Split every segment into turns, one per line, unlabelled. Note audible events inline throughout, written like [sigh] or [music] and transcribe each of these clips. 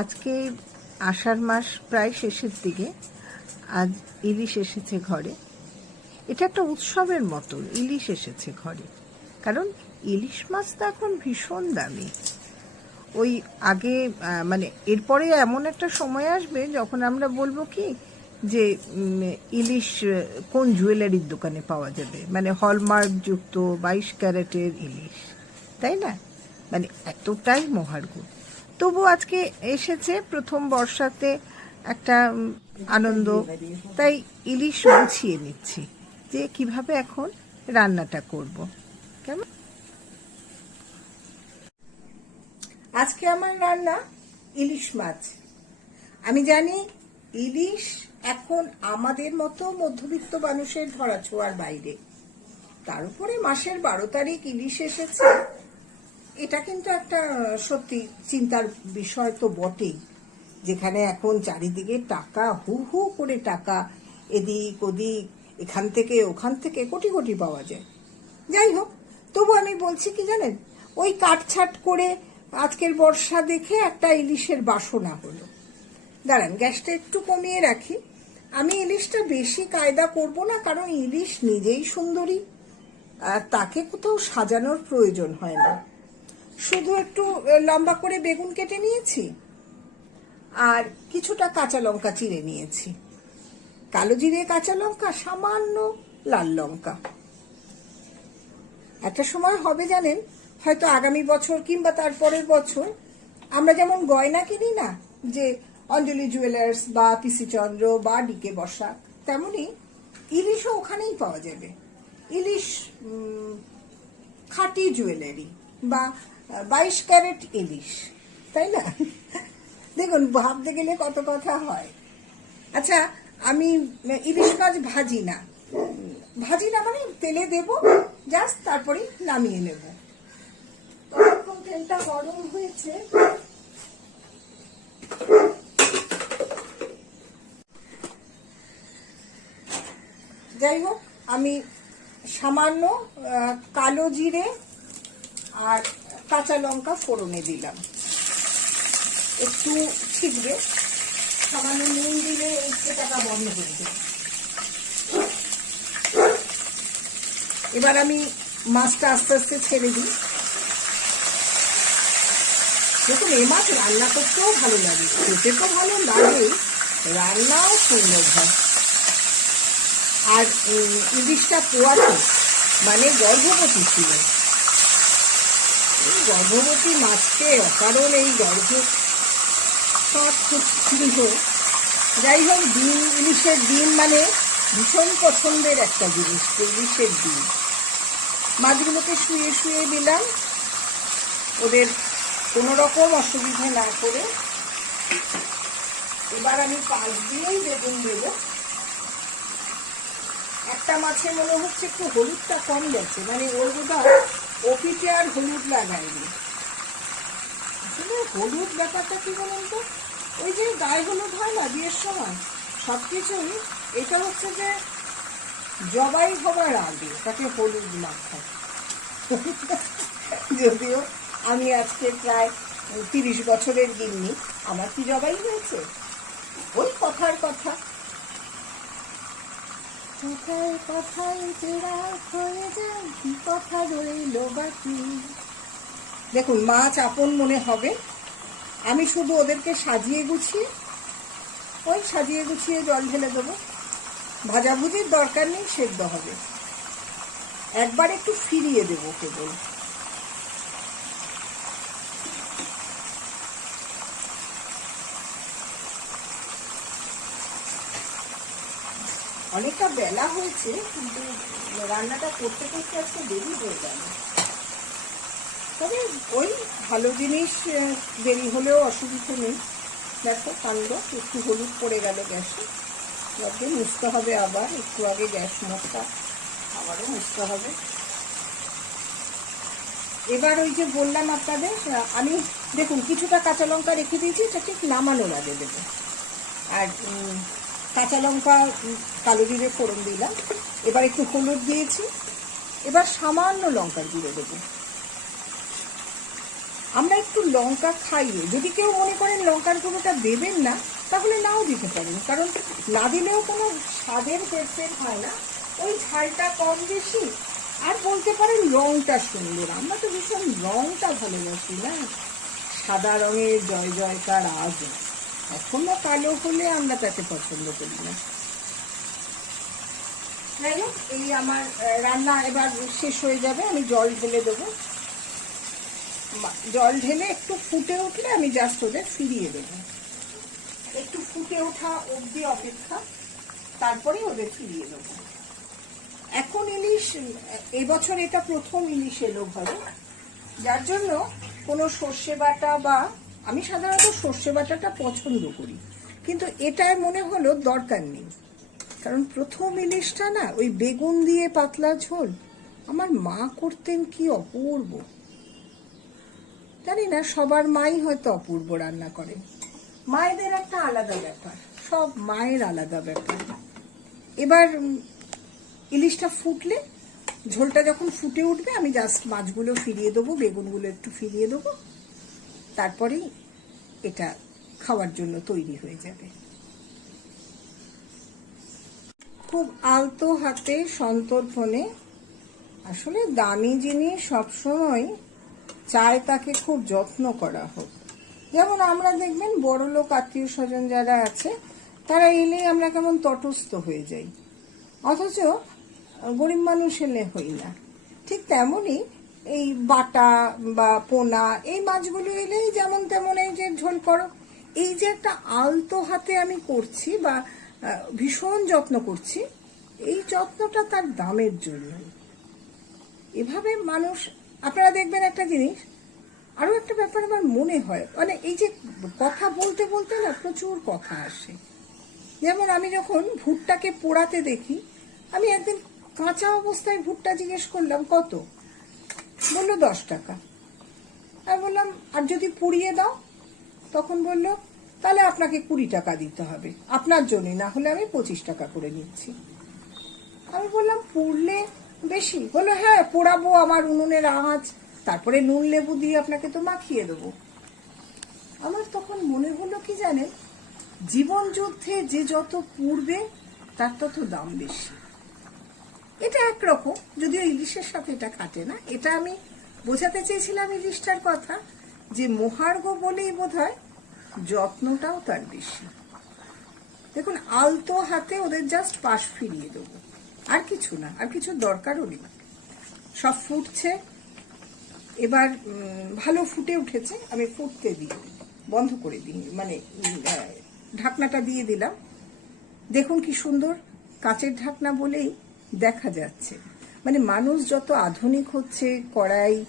আজকে আষাঢ় মাস প্রায় শেষের দিকে। আজ ইলিশ এসেছে ঘরে। এটা একটা উৎসবের মতো, ইলিশ এসেছে ঘরে। কারণ ইলিশ মাছ তো এখন ভীষণ দামি। ওই আগে মানে এরপরে এমন একটা সময় আসবে যখন আমরা বলব কি, যে ইলিশ কোন জুয়েলারির দোকানে পাওয়া যাবে? মানে হলমার্ক যুক্ত বাইশ ক্যারেটের ইলিশ, তাই না? মানে এতটাই মহার্ঘ। তবু আজকে এসেছে প্রথম বর্ষাতে একটা আনন্দ। তাই ইলিশ গুছিয়ে নিচ্ছি যে কীভাবে এখন রান্নাটা করব। কেমন? আজকে আমার রান্না ইলিশ মাছ। আমি জানি ইলিশ এখন আমাদের মতো মধ্যবিত্ত মানুষের ধরা ছোঁয়ার বাইরে। তার উপরে মাসের বারো তারিখ ইলিশ এসেছে। এটা কিন্তু একটা, সত্যি চিন্তার বিষয় তো বটেই। যেখানে এখন চারিদিকে টাকা, হু হু করে টাকা এদিক ওদিক, এখান থেকে ওখান থেকে কোটি কোটি পাওয়া যায়। যাই হোক, তবু আমি বলছি কি জানেন, ওই কাটছাট করে আজকের বর্ষা দেখে একটা ইলিশের বাসনা হলো। দাঁড়ান, গ্যাসটা একটু কমিয়ে রাখি। আমি ইলিশটা বেশি কায়দা করব না, কারণ ইলিশ নিজেই সুন্দরী, আর তাকে কোথাও সাজানোর প্রয়োজন হয় না। শুধু একটু লম্বা করে বেগুন কেটে নিয়েছি আর কিছুটা কাঁচা লঙ্কা চিড়ে নিয়েছি। কালো জিরে, কাঁচা লঙ্কা, সামান্য লাল লঙ্কা। একটা সময় হবে জানেন, হয়তো আগামী বছর কিংবা তারপরের বছর আমরা যেমন গয়না কিনি না, যে অঞ্জলি জুয়েলার্স বা পিসি চন্দ্র বা ডিকে বসা তেমনি ইলিশও ওখানেই পাওয়া যাবে। ইলিশ খাঁটি জুয়েলারি বা বাইশ ক্যারেট ইলিশ, তাই না? দেখুন, ভাবতে গেলে কত কথা হয়। আচ্ছা আমি ইলিশ মাছ ভাজি না। ভাজি না মানে তেলে দেব, জাস্ট তারপরে নামিয়ে নেব। তখন তেলটা গরম হয়েছে। যাই হোক, আমি সামান্য কালো জিরে আর কাঁচা লঙ্কা ফোড়নে দিলাম। একটু ছিটবে। সামান্য নুন দিলে টাকা বন্ধ করে দেবে। এবার আমি মাছটা আস্তে আস্তে ছেড়ে দিই। দেখুন, এ মাছ রান্না করতেও ভালো লাগে। খেতে তো ভালো লাগে, রান্নাও সুন্দর হয়। আর ইলিশটা পোয়াতো মানে গর্ভবতী ছিল। গর্ভবতী মাছকে অকারণ এই গর্ভ সব যাই হোক ডিম ইলিশের ডিম মানে ভীষণ পছন্দের একটা জিনিস, ইলিশের ডিম মাছগুলোকে শুয়ে শুয়ে দিলাম ওদের কোনো রকম অসুবিধা না করে এবার আমি পাশ দিয়েই বেগুন দেবো। একটা মাছে মনে হচ্ছে একটু হলুদটা কম গেছে মানে ওর বোধহয় ওপিটে আর হলুদ লাগায়নি আসলে হলুদ ব্যাপারটা কি বলুন তো? ওই যে গায়ে হলুদ হয় না, বিয়ের সময়? সব কিছুই এটা হচ্ছে যে জবাই হবার আগে তাকে হলুদ মাখায় যদিও আমি আজকে প্রায় তিরিশ বছরের গিন্নি, আমার কি জবাই হয়েছে? ওই কথার কথা। কথায় কথায় জেরা হয়ে যায় কথা রইল বাকি? দেখুন, মাছ আপন মনে হবে। আমি শুধু ওদেরকে সাজিয়ে গুছিয়ে, ওই সাজিয়ে গুছিয়ে জল ঢেলে দেবো। ভাজাভুজির দরকার নেই, সেদ্ধ হবে। একবার একটু ফিরিয়ে দেবো কেবল। অনেকটা বেলা হয়েছে, কিন্তু রান্নাটা করতে করতে আজকে দেরি হয়ে গেল। তবে ওই ভালো জিনিস দেরি হলেও অসুবিধা নেই। দেখো কাণ্ড একটু হলুদ পড়ে গেল গ্যাসে। যাতে মুছতে হবে আবার, একটু আগে গ্যাস মোটটা আবারও মুছতে হবে। এবার ওই যে বললাম আপনাদের আমি দেখুন, কিছুটা কাঁচা লঙ্কা রেখে দিয়েছি, এটা ঠিক নামানো আগে দেবে। আর কাঁচা লঙ্কা কালো জিরে ফোড়ন দিলাম। এবার একটু হলুদ দিয়েছি। এবার সামান্য লঙ্কার গুঁড়ো দেবো। আমরা একটু লঙ্কা খাইয়ে, যদি কেউ মনে করেন লঙ্কার গুঁড়োটা দেবেন না, তাহলে নাও দিতে পারেন। কারণ না দিলেও কোনো স্বাদের হেরফের হয় না। ওই ঝালটা কম বেশি। আর বলতে পারেন রংটা সুন্দর। আমরা তো ভীষণ রংটা ভালোবাসি, না? সাদা রঙের জয় জয়কার আজ। এখনও কালো হলে আমরা তাকে পছন্দ করি না। এই আমার রান্না এবার শেষ হয়ে যাবে, আমি জল ঢেলে দেবো। জল ঢেলে একটু ফুটে উঠলে আমি জাস্ট ওদের ফিরিয়ে দেবো। একটু ফুটে ওঠা অবধি অপেক্ষা, তারপরে ওদের ফিরিয়ে দেবো। এখন ইলিশ এবছর এটা প্রথম ইলিশ এলো ঘরে, যার জন্য কোনো সর্ষে বাটা বা আমি সাধারণত সর্ষে বাটাটা পছন্দ করি। কিন্তু এটায় মনে হলো দরকার নেই। কারণ প্রথম ইলিশটা না, ওই বেগুন দিয়ে পাতলা ঝোল, আমার মা করতেন কি অপূর্ব। জানি না, সবার মাই হয়তো অপূর্ব রান্না করেন মায়েদের একটা আলাদা ব্যাপার, সব মায়ের আলাদা ব্যাপার। এবার ইলিশটা ফুটলে, ঝোলটা যখন ফুটে উঠবে, আমি জাস্ট মাছগুলো ফিরিয়ে দেবো, বেগুনগুলো একটু ফিরিয়ে দেবো। তারপরেই এটা খাওয়ার জন্য তৈরি হয়ে যাবে। খুব আলতো হাতে সন্তর্পণে আসলে দামি জিনিস সবসময় চায় তাকে খুব যত্ন করা হোক। যেমন আমরা দেখবেন বড় লোক, আত্মীয় স্বজন যারা আছে, তারা এলে আমরা কেমন তটস্থ হয়ে যাই। অথচ গরিব মানুষ এলে হই না। ঠিক তেমনই এই বাটা বা পোনা, এই মাছগুলো এলেই যেমন তেমন এই যে ঝোল করো। এই যে একটা আলতো হাতে আমি করছি বা ভীষণ যত্ন করছি, এই যত্নটা তার দামের জন্য। এভাবে মানুষ, আপনারা দেখবেন একটা জিনিস, আরও একটা ব্যাপার আমার মনে হয় মানে এই যে কথা বলতে বলতে না প্রচুর কথা আসে। যেমন আমি যখন ভুট্টাকে পোড়াতে দেখি, আমি একদিন কাঁচা অবস্থায় ভুট্টা জিজ্ঞেস করলাম, কত? বলল দশ টাকা। আমি বললাম, আর যদি পুড়িয়ে দাও? তখন বলল, তাহলে আপনাকে কুড়ি টাকা দিতে হবে। আপনার জন্য না হলে আমি পঁচিশ টাকা করে নিচ্ছি। আমি বললাম, পুড়লে বেশি? বলল হ্যাঁ পোড়াবো আমার উনুনের আঁচ, তারপরে নুন লেবু দিয়ে আপনাকে তো মাখিয়ে দেবো। আমার তখন মনে হলো কি জানেন জীবন যুদ্ধে যে যত পূর্বে তার তত দাম বেশি। এটা একরকম, যদিও ইলিশের সাথে এটা কাটে না। এটা আমি বোঝাতে চেয়েছিলাম ইলিশটার কথা যে মহার্ঘ বলেই বোধ হয় যত্নটাও তার বেশি। দেখুন, আলতো হাতে ওদের জাস্ট পাশ ফিরিয়ে দেবো। আর কিছু না, আর কিছু দরকারও নেই। সব ফুটছে। এবার ভালো ফুটে উঠেছে, আমি ফুটতে দিই, বন্ধ করে দিই মানে ঢাকনাটা দিয়ে দিলাম। দেখুন কি সুন্দর, কাচের ঢাকনা বলেই দেখা যাচ্ছে। মানে মানুষ যত আধুনিক হচ্ছে কড়াই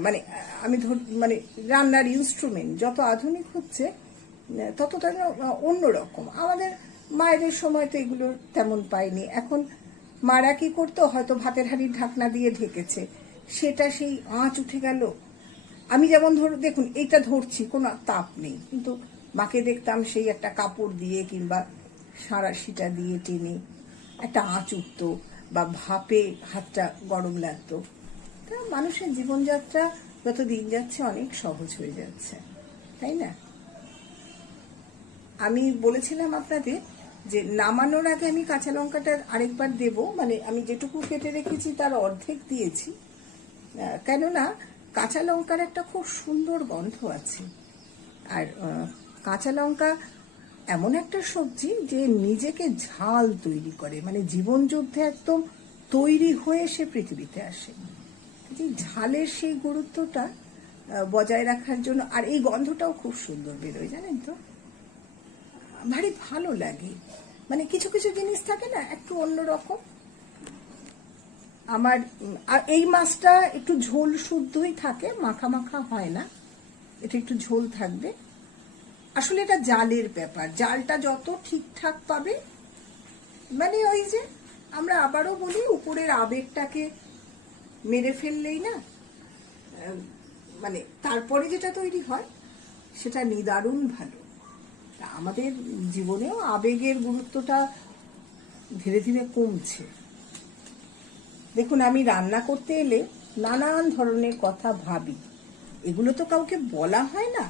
মানে আমি ধর মানে রান্নার ইনস্ট্রুমেন্ট যত আধুনিক হচ্ছে আহ, তত যেন অন্যরকম। আমাদের মায়েদের সময় তো এগুলো তেমন পাইনি। এখন মারা কি করতো? হয়তো ভাতের হাঁড়ির ঢাকনা দিয়ে ঢেকেছে। সেটা সেই আঁচ উঠে গেল। আমি যেমন ধর দেখুন এইটা ধরছি কোনো তাপ নেই। কিন্তু মাকে দেখতাম সেই একটা কাপড় দিয়ে কিংবা সাঁড়াশিটা দিয়ে টেনে একটা আঁচ উঠতো। বা ভাপে হাতটা গরম লাগতো, তা মানুষের জীবনযাত্রা যত দিন যাচ্ছে অনেক সহজ হয়ে যাচ্ছে, তাই না? আমি বলেছিলাম আপনাদের যে নামানোর আগে আমি কাঁচা লঙ্কাটা আরেকবার দেব মানে আমি যেটুকু কেটে রেখেছি তার অর্ধেক দিয়েছি কেননা কাঁচা লঙ্কার একটা খুব সুন্দর গন্ধ আছে, আর কাঁচা লঙ্কা এমন একটা সবজি যে নিজেকে ঝাল তৈরি করে মানে জীবন যুদ্ধে একদম তৈরি হয়ে সে পৃথিবীতে আসে। যে ঝালের সেই গুরুত্বটা বজায় রাখার জন্য, আর এই গন্ধটাও খুব সুন্দর বেরোয়, জানেন তো? ভারী ভালো লাগে। মানে কিছু কিছু জিনিস থাকে না, একটু অন্যরকম। আমার এই মাছটা একটু ঝোল শুদ্ধই থাকে, মাখা মাখা হয় না। এটা একটু ঝোল থাকবে। আসলে এটা জালের ব্যাপার। জালটা যত ঠিকঠাক পাবে মানে ওই যে আমরা আবারও বলি, উপরের আবেগটাকে মেরে ফেললেই না মানে তারপরে যেটা তৈরি হয়, সেটা নিদারুণ ভালো। আমাদের জীবনেও আবেগের গুরুত্বটা ধীরে ধীরে কমছে। দেখুন, আমি রান্না করতে এলে নানান ধরনের কথা ভাবি। এগুলো তো কাউকে বলা হয় না,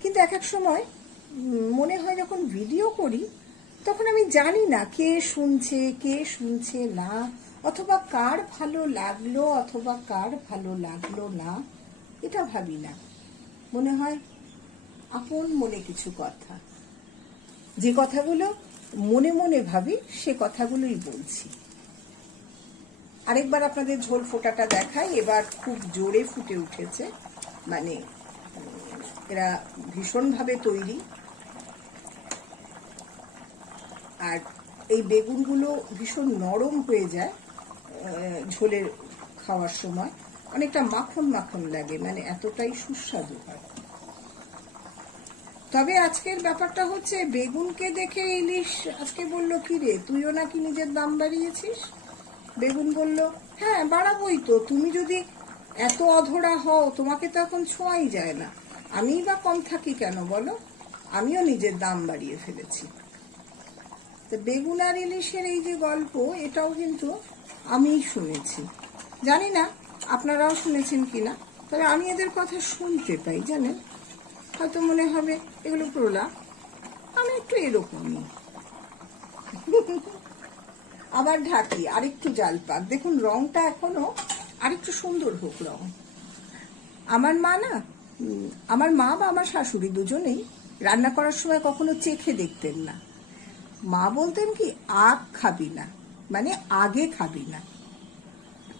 কিন্তু এক এক সময় মনে হয় যখন ভিডিও করি, তখন আমি জানি না কে শুনছে কে শুনছে না, অথবা কার ভালো লাগল, অথবা কার ভালো লাগল না, এটা ভাবি না। মনে হয় আপন মনে কিছু কথা। যে কথাগুলো মনে মনে ভাবি, সে কথাগুলোই বলছি। আরেকবার আপনাদের ঝোল ফোটাটা দেখাই, এবার খুব জোরে ফুটে উঠেছে। মানে এরা ভীষণভাবে তৈরি। আর এই বেগুনগুলো ভীষণ নরম হয়ে যায় ঝোলের খাওয়ার সময়। অনেকটা মাখন মাখন লাগে মানে এতটাই সুস্বাদু হয়। তবে আজকের ব্যাপারটা হচ্ছে, বেগুনকে দেখে ইলিশ আজকে বলল কি রে তুইও নাকি নিজের দাম বাড়িয়েছিস? বেগুন বলল হ্যাঁ বাড়াবোই তো। তুমি যদি এত অধরা হও, তোমাকে তো এখন ছোঁয়াই যায় না। আমিই বা কম থাকি কেন বলো? আমিও নিজের দাম বাড়িয়ে ফেলেছি। তো বেগুন আর ইলিশের এই যে গল্প, এটাও কিন্তু আমিই শুনেছি। জানি না আপনারাও শুনেছেন কিনা, তবে আমি এদের কথা শুনতে পাই, জানেন? হয়তো মনে হবে এগুলো প্রলাপ আমি একটু এরকমই। আবার ঢাকি, আরেকটু জাল পাক দেখুন, রংটা এখনও আরেকটু সুন্দর হোক রং। আমার মা না আমার মা বা আমার শাশুড়ি দুজনেই রান্না করার সময় কখনো চেখে দেখতেন না। মা বলতেন কি আগ খাবি না। মানে আগে খাবি না।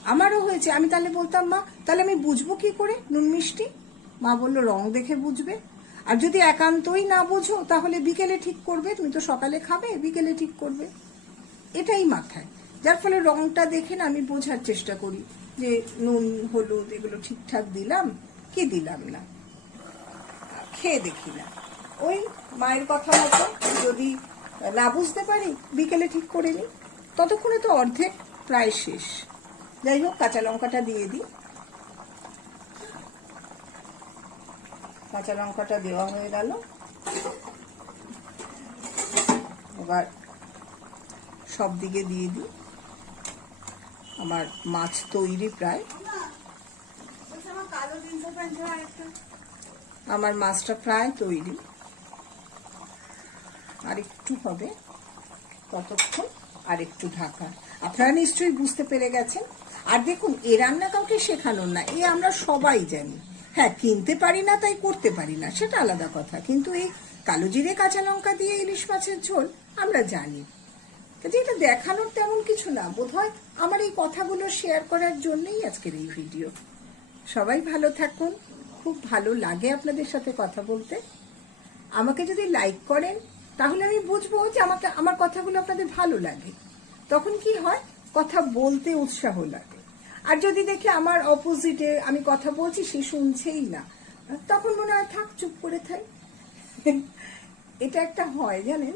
আমারও হয়েছে। আমি তাহলে বলতাম, মা, তাহলে আমি বুঝব কি করে নুন মিষ্টি? মা বলল, রং দেখে বুঝবে। আর যদি একান্তই না বোঝো, তাহলে বিকেলে ঠিক করবে। তুমি তো সকালে খাবে, বিকেলে ঠিক করবে। এটাই মাথায়। যার ফলে রংটা দেখে না আমি বোঝার চেষ্টা করি যে নুন, হলুদ এগুলো ঠিকঠাক দিলাম কি দিলাম না। খেয়ে দেখি না। ওই মায়ের কথা মতো যদি না বুঝতে পারি, বিকেলে ঠিক করে নিই। ততক্ষণে তো অর্ধেক প্রায় শেষ। যাই হোক, কাঁচা লঙ্কাটা দিয়ে দিই। কাঁচা লঙ্কাটা দেওয়া হয়ে গেল। এবার সব দিকে দিয়ে দিই। আমার মাছ তৈরি প্রায়। আমার মাছটা প্রায় তৈরি। আর একটু হবে ততক্ষণ, আর একটু ঢাকা। আপনারা নিশ্চয়ই বুঝতে পেরে গেছেন। আর দেখুন, এ রান্না কাউকে শেখানোর না, এ আমরা সবাই জানি। হ্যাঁ কিনতে পারি না, তাই করতে পারি না, সেটা আলাদা কথা। কিন্তু এই কালো জিরে কাঁচা লঙ্কা দিয়ে ইলিশ মাছের ঝোল আমরা জানি। কাজে এটা দেখানোর তেমন কিছু না। বোধহয় আমার এই কথাগুলো শেয়ার করার জন্যই আজকের এই ভিডিও সবাই ভালো থাকুন। খুব ভালো লাগে আপনাদের সাথে কথা বলতে। আমাকে যদি লাইক করেন তাহলে আমি বুঝব যে আমাকে, আমার কথাগুলো আপনাদের ভালো লাগে। তখন কি হয়? কথা বলতে উৎসাহ লাগে। আর যদি দেখি আমার অপোজিটে আমি কথা বলছি, সে শুনছেই না। তখন মনে হয়, থাক, চুপ করে থাই [laughs] এটা একটা হয়, জানেন?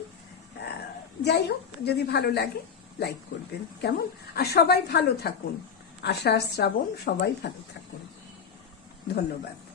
যাই হোক, যদি ভালো লাগে লাইক করবেন। কেমন? আর সবাই ভালো থাকুন। আষাঢ় শ্রাবণ, সবাই ভালো থাকুন। ধন্যবাদ।